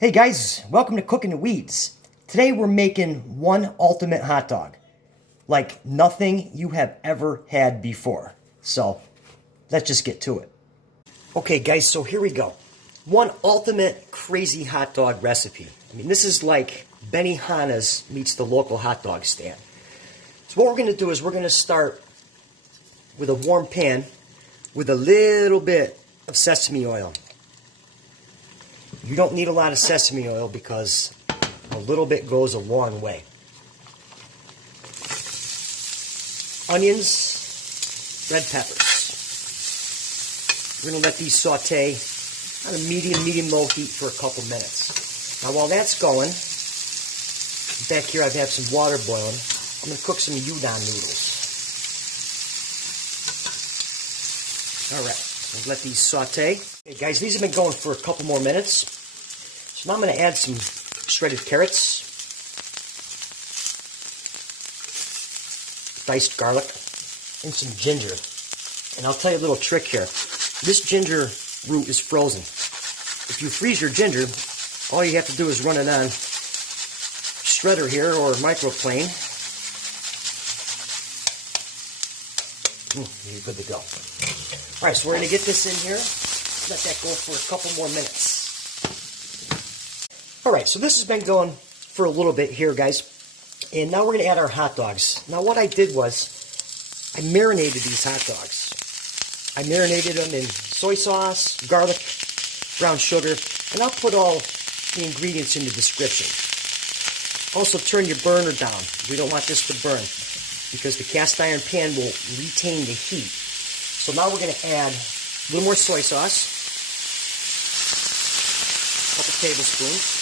Hey guys, welcome to Cooking the Weeds. Today we're making one ultimate hot dog. Like nothing you have ever had before. So, let's just get to it. Okay guys, so here we go. One ultimate crazy hot dog recipe. I mean, this is like Benihana's meets the local hot dog stand. So what we're going to do is we're going to start with a warm pan with a little bit of sesame oil. You don't need a lot of sesame oil because a little bit goes a long way. Onions, red peppers. We're going to let these saute on a medium-low heat for a couple minutes. Now while that's going, back here I've had some water boiling. I'm going to cook some udon noodles. Alright, we'll let these saute. Okay guys, these have been going for a couple more minutes. So now I'm going to add some shredded carrots, diced garlic, and some ginger. And I'll tell you a little trick here. This ginger root is frozen. If you freeze your ginger, all you have to do is run it on shredder here or microplane. You're good to go. Alright, so we're going to get this in here. Let that go for a couple more minutes. Alright, so this has been going for a little bit here, guys. And now we're going to add our hot dogs. Now what I did was, I marinated these hot dogs. I marinated them in soy sauce, garlic, brown sugar, and I'll put all the ingredients in the description. Also turn your burner down. We don't want this to burn because the cast iron pan will retain the heat. So now we're going to add a little more soy sauce, a couple tablespoons,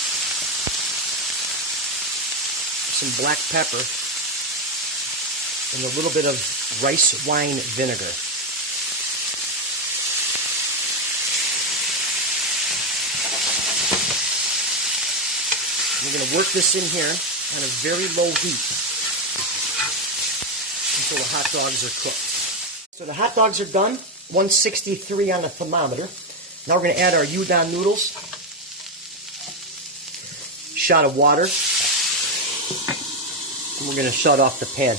some black pepper, and a little bit of rice wine vinegar. We're going to work this in here on a very low heat until the hot dogs are cooked. So the hot dogs are done, 163 on the thermometer. Now we're going to add our udon noodles, shot of water, and we're going to shut off the pan.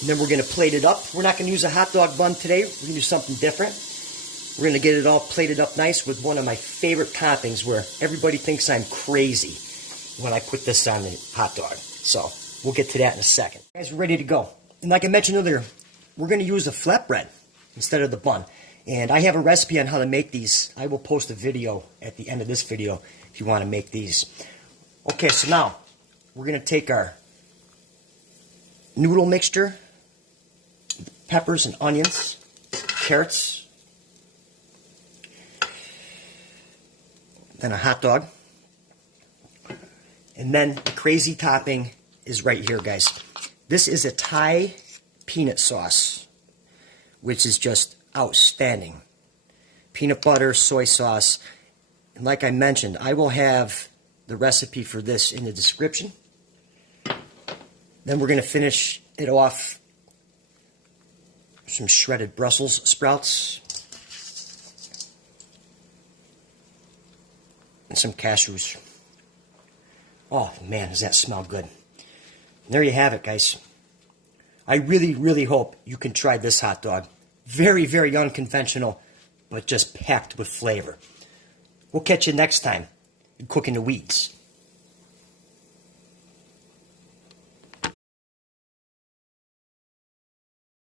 And then we're going to plate it up. We're not going to use a hot dog bun today. We're going to use something different. We're going to get it all plated up nice with one of my favorite toppings where everybody thinks I'm crazy when I put this on the hot dog. So we'll get to that in a second. Guys, we're ready to go. And like I mentioned earlier, we're going to use a flatbread instead of the bun. And I have a recipe on how to make these. I will post a video at the end of this video if you want to make these. Okay, so now we're going to take our noodle mixture, peppers and onions, carrots, then a hot dog, and then the crazy topping is right here, guys. This is a Thai peanut sauce, which is just outstanding. Peanut butter, soy sauce, and like I mentioned, I will have the recipe for this in the description. Then we're going to finish it off with some shredded Brussels sprouts and some cashews. Oh man, does that smell good. And there you have it, guys. I really hope you can try this hot dog. Very unconventional, but just packed with flavor. We'll catch you next time in Cooking the Weeds.